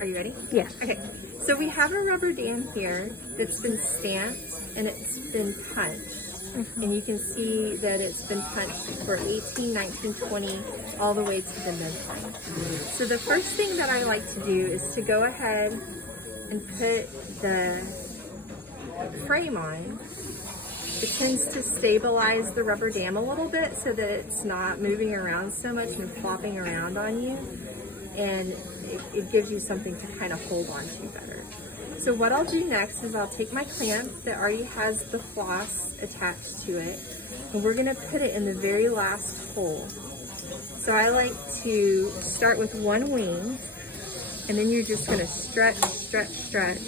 Are you ready? Yes. Okay, so we have a rubber dam here that's been stamped and it's been punched. And you can see that it's been punched for 18, 19, 20, all the way to the midpoint. So the first thing that I like to do is to go ahead and put the frame on. It tends to stabilize the rubber dam a little bit so that it's not moving around so much and flopping around on you. And it gives you something to kind of hold on to better. So what I'll do next is I'll take my clamp that already has the floss attached to it, and we're gonna put it in the very last hole. So I like to start with one wing, and then you're just gonna stretch, stretch, stretch,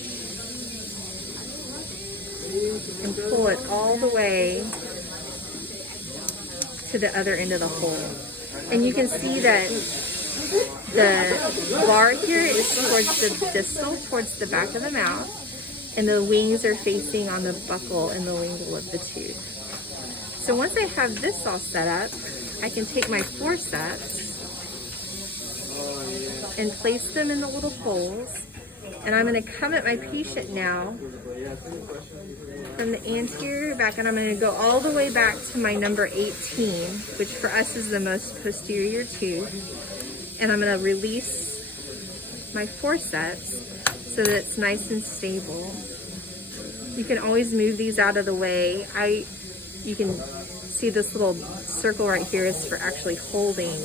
and pull it all the way to the other end of the hole. And you can see that the bar here is towards the distal, towards the back of the mouth, and the wings are facing on the buccal and the lingual of the tooth. So once I have this all set up, I can take my forceps and place them in the little holes, and I'm going to come at my patient now from the anterior back, and I'm going to go all the way back to my number 18, which for us is the most posterior tooth. And I'm going to release my forceps so that it's nice and stable. You can always move these out of the way. You can see this little circle right here is for actually holding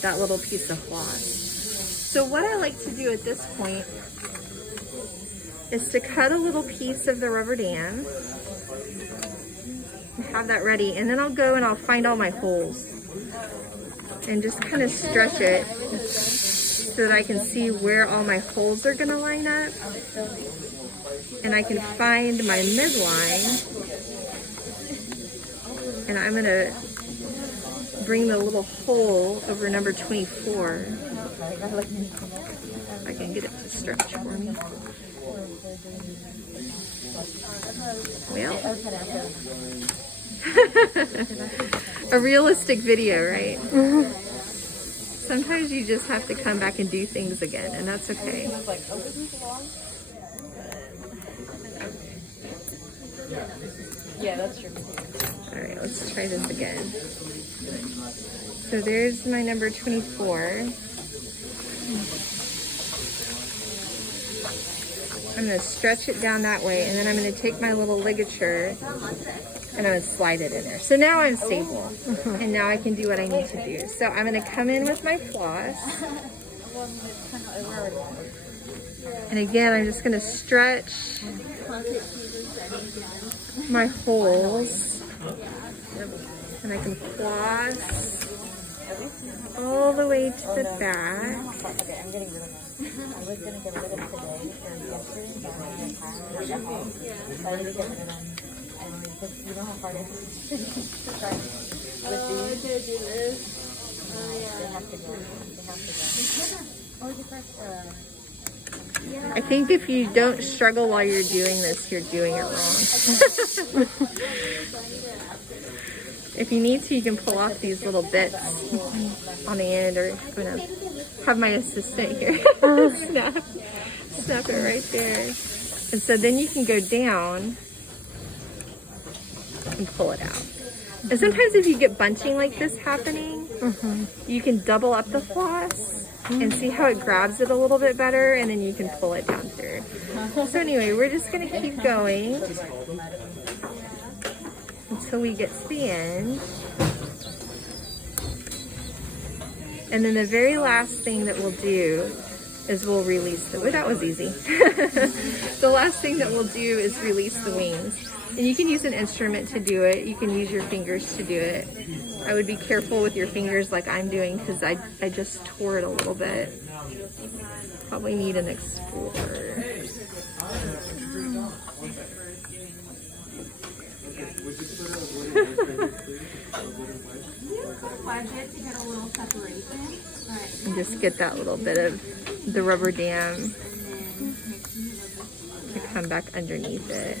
that little piece of floss. So what I like to do at this point is to cut a little piece of the rubber dam and have that ready. And then I'll go and I'll find all my holes and just kind of stretch it so that I can see where all my holes are gonna line up. And I can find my midline, and I'm gonna bring the little hole over number 24. I can get it to stretch for me. Well, a realistic video, right? Sometimes you just have to come back and do things again, and that's okay. Yeah, that's true. All right, let's try this again. So there's my number 24. I'm going to stretch it down that way, and then I'm going to take my little ligature and I'm going to slide it in there. So now I'm stable, and now I can do what I need to do. So I'm going to come in with my floss, and again I'm just going to stretch my holes, and I can floss all the way to the back. I was going to get rid of it today or yesterday, and because you know how hard it is to try with these. Do this. They have to go. Or the first, I think if you don't struggle while you're doing this, you're doing it wrong. If you need to, you can pull off these little bits on the end, or I'm going to have my assistant here snap it right there. And so then you can go down and pull it out. And sometimes if you get bunching like this happening, you can double up the floss and see how it grabs it a little bit better, and then you can pull it down through. So anyway, we're just going to keep going until we get to the end. And then the very last thing that we'll do is we'll release the, that was easy. The last thing that we'll do is release the wings. And you can use an instrument to do it. You can use your fingers to do it. I would be careful with your fingers like I'm doing, because I just tore it a little bit. Probably need an explorer. And just get that little bit of the rubber dam to come back underneath it.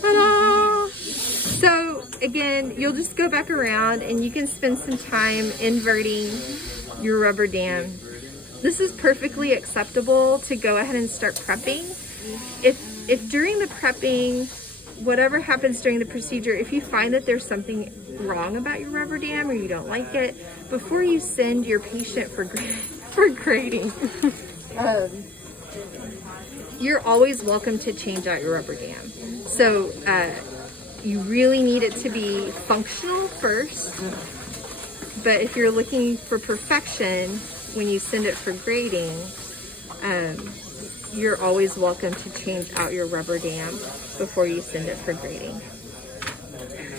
Ta-da! So again, you'll just go back around and you can spend some time inverting your rubber dam. This is perfectly acceptable to go ahead and start prepping. If during the prepping, whatever happens during the procedure, if you find that there's something wrong about your rubber dam or you don't like it, before you send your patient for grading, you're always welcome to change out your rubber dam. So you really need it to be functional first, but if you're looking for perfection when you send it for grading, you're always welcome to change out your rubber dam before you send it for grading.